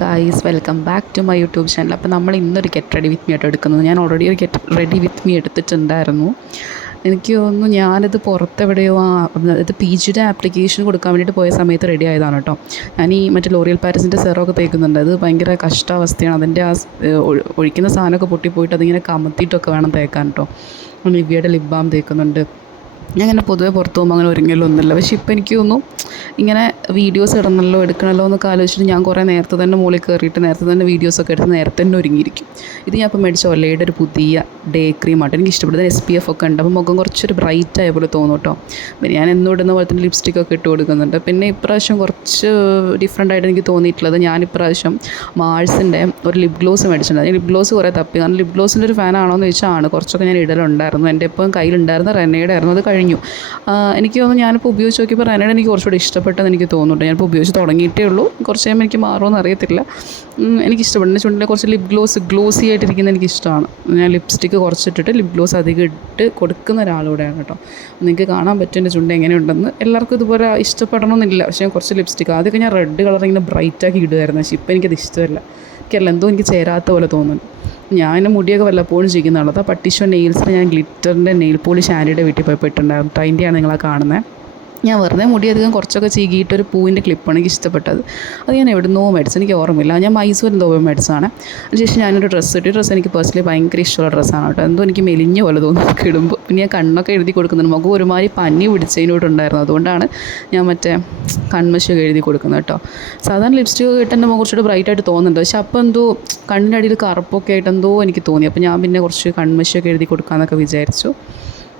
Guys, welcome back to my YouTube channel. അപ്പോൾ നമ്മൾ ഇന്നൊരു ഗെറ്റ് റെഡി വിത്ത് മീ ആയിട്ട് എടുക്കുന്നത്. ഞാൻ ഓൾറെഡി ഒരു ഗെറ്റ് റെഡി വിത്ത് മീ എടുത്തിട്ടുണ്ടായിരുന്നു. എനിക്ക് തോന്നുന്നു ഞാനിത് പുറത്തെവിടെയോ ഇത് പി ജിയുടെ ആപ്ലിക്കേഷൻ കൊടുക്കാൻ വേണ്ടിയിട്ട് പോയ സമയത്ത് റെഡി ആയതാണ് കേട്ടോ. ഞാൻ ഈ മറ്റേ ലോറിയൽ പാരിസിൻ്റെ സെറമൊക്കെ തേക്കുന്നുണ്ട്. അത് ഭയങ്കര കഷ്ടാവസ്ഥയാണ്. അതിൻ്റെ ഒഴിക്കുന്ന സാധനമൊക്കെ പൊട്ടിപ്പോയിട്ട് അതിങ്ങനെ കമത്തിയിട്ടൊക്കെ വേണം തേക്കാൻ കേട്ടോ. നിവ്യയുടെ ലിപ് ബാം തേക്കുന്നുണ്ട്. ഞാൻ അങ്ങനെ പൊതുവേ പുറത്ത് പോകുമ്പോൾ അങ്ങനെ ഒരുങ്ങലൊന്നുമില്ല. പക്ഷേ ഇപ്പോൾ എനിക്ക് തോന്നുന്നു ഇങ്ങനെ വീഡിയോസ് ഇടണമല്ലോ എടുക്കണമല്ലോ എന്നൊക്കെ ആലോചിച്ചിട്ട് ഞാൻ കുറേ നേരത്തെ തന്നെ മുകളിൽ കയറിയിട്ട് നേരത്തെ തന്നെ വീഡിയോസൊക്കെ എടുത്ത് നേരത്തെ തന്നെ ഒരുങ്ങിയിരിക്കും. ഇത് ഞാൻ ഇപ്പോൾ മേടിച്ച ഒലയുടെ ഒരു പുതിയ ഡേ ക്രീമായിട്ട് എനിക്ക് ഇഷ്ടപ്പെടുന്നത്. SPF ഒക്കെ ഉണ്ട്. അപ്പോൾ മുഖം കുറച്ചൊരു ബ്രൈറ്റ് ആയ പോലെ തോന്നും കേട്ടോ. പിന്നെ ഞാൻ എന്നും ഇടുന്ന പോലെ തന്നെ ലിപ്സ്റ്റിക്കൊക്കെ ഇട്ട് കൊടുക്കുന്നുണ്ട്. പിന്നെ ഇപ്രാവശ്യം കുറച്ച് ഡിഫറെൻ്റ് ആയിട്ട് എനിക്ക് തോന്നിയിട്ടുള്ളത്, ഞാൻ ഇപ്രാവശ്യം മാൾസിൻ്റെ ഒരു ലിപ് ഗ്ലോസ് മേടിച്ചിട്ടുണ്ട്. ലിപ് ഗ്ലോസ് കുറേ തപ്പി, കാരണം ലിപ് ഗ്ലോസിൻ്റെ ഒരു ഫാനാണോ എന്ന് ചോദിച്ചാൽ ആണ്. കുറച്ചൊക്കെ ഞാൻ ഇടലുണ്ടായിരുന്നു. എൻ്റെ ഇപ്പം കയ്യിലുണ്ടായിരുന്ന റെനയുടെ ആയിരുന്നു, അത് കഴിഞ്ഞു. എനിക്ക് തോന്നുന്നു ഞാനിപ്പോൾ ഉപയോഗിച്ച് നോക്കിയപ്പോൾ റെനയുടെ എനിക്ക് കുറച്ചുകൂടി ഇഷ്ടപ്പെട്ടെന്ന് എനിക്ക് തോന്നുന്നുണ്ട്. ഞാനിപ്പോൾ ഉപയോഗിച്ച് തുടങ്ങിയിട്ടേ ഉള്ളൂ. കുറച്ച് കഴിയുമ്പോൾ എനിക്ക് മാറുമെന്ന് അറിയത്തില്ല. എനിക്കിഷ്ടപ്പെടും. എൻ്റെ ചുണ്ടിൽ കുറച്ച് ലിപ് ഗ്ലോസി ആയിട്ടിരിക്കുന്നത് എനിക്കിഷ്ടമാണ്. ഞാൻ ലിപ്സ്റ്റിക്ക് കുറച്ചിട്ടിട്ട് ലിപ് ഗ്ലോസ് അധികം ഇട്ട് കൊടുക്കുന്ന ഒരാളൂടെയാണ് കേട്ടോ. നിങ്ങൾക്ക് കാണാൻ പറ്റും എൻ്റെ ചുണ്ട് എങ്ങനെയുണ്ടെന്ന്. എല്ലാവർക്കും ഇതുപോലെ ഇഷ്ടപ്പെടണമെന്നില്ല. പക്ഷേ ഞാൻ കുറച്ച് ലിപ്സ്റ്റിക്ക് ആദ്യമൊക്കെ ഞാൻ റെഡ് കളർ ഇങ്ങനെ ബ്രൈറ്റാക്കി ഇടുമായിരുന്നു. പക്ഷേ ഇപ്പം എനിക്കത് ഇഷ്ടമല്ല. എനിക്കല്ല, എന്തോ എനിക്ക് ചേരാത്ത പോലെ തോന്നുന്നു. ഞാൻ എൻ്റെ മുടിയൊക്കെ വല്ലപ്പോഴും ചെയ്യുന്നതാണ്. അപ്പോൾ പട്ടിഷോ നെയിൽസിൽ ഞാൻ ഗ്ലിറ്ററിൻ്റെ നെയിൽ പോളിഷ് ആനിയുടെ വീട്ടിൽ പോയിട്ടുണ്ടായിരുന്നു. അതിൻ്റെയാണ് നിങ്ങളാ കാണുന്നത്. ഞാൻ വെറുതെ മുടിയധികം കുറച്ചൊക്കെ ചീകിയിട്ടൊരു പൂവിൻ്റെ ക്ലിപ്പാണ് എനിക്ക് ഇഷ്ടപ്പെട്ടത്. അത് ഞാൻ എവിടുന്നോ മേടിച്ചു, എനിക്ക് ഓർമ്മയില്ല. ഞാൻ മൈസൂരിൽ എന്തോ മേടിച്ചതാണ്. അതിനുശേഷം ഞാനൊരു ഡ്രസ്സ് ഇട്ടു. ഡ്രസ്സ് എനിക്ക് പേഴ്സണലി ഭയങ്കര ഇഷ്ടമുള്ള ഡ്രസ്സാണ് കേട്ടോ. എന്തോ എനിക്ക് മെലിഞ്ഞ പോലെ തോന്നുന്നു ഇടുമ്പോൾ. പിന്നെ ഞാൻ കണ്ണൊക്കെ എഴുതി കൊടുക്കുന്നുണ്ട്. മുഖം ഒരുമാതിരി പനി പിടിച്ചതിനോട്ടുണ്ടായിരുന്നു. അതുകൊണ്ടാണ് ഞാൻ മറ്റേ കൺമശിയൊക്കെ എഴുതി കൊടുക്കുന്നത് കേട്ടോ. സാധാരണ ലിപ്സ്റ്റിക്ക് ഇട്ട് എൻ്റെ മുഖം കുറച്ചുകൂടി ബ്രൈറ്റായിട്ട് തോന്നുന്നുണ്ട്. പക്ഷെ അപ്പോൾ എന്തോ കണ്ണിൻ്റെ അടിയിൽ കറുപ്പൊക്കെ ആയിട്ട് എന്തോ എനിക്ക് തോന്നി. അപ്പോൾ ഞാൻ പിന്നെ കുറച്ച് കൺമശിയൊക്കെ എഴുതി കൊടുക്കാമെന്നൊക്കെ വിചാരിച്ചു.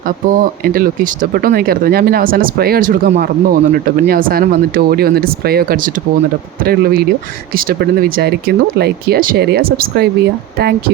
അപ്പോൾ എൻ്റെ ലുക്ക് ഇഷ്ടപ്പെട്ടു എന്ന് എനിക്കറിയില്ല. ഞാൻ പിന്നെ അവസാനം സ്പ്രേ അടിച്ചു കൊടുക്കാൻ മറന്നു പോകുന്നുണ്ട് കേട്ടോ. പിന്നെ അവസാനം വന്നിട്ട് ഓടി വന്നിട്ട് സ്പ്രേ ഒക്കെ അടിച്ചിട്ട് പോകുന്നുണ്ട്. അപ്പോൾ ഇത്രയുള്ള വീഡിയോ ഇഷ്ടപ്പെടുമെന്ന് വിചാരിക്കുന്നു. ലൈക്ക് ചെയ്യുക, ഷെയർ ചെയ്യുക, സബ്സ്ക്രൈബ് ചെയ്യുക. താങ്ക്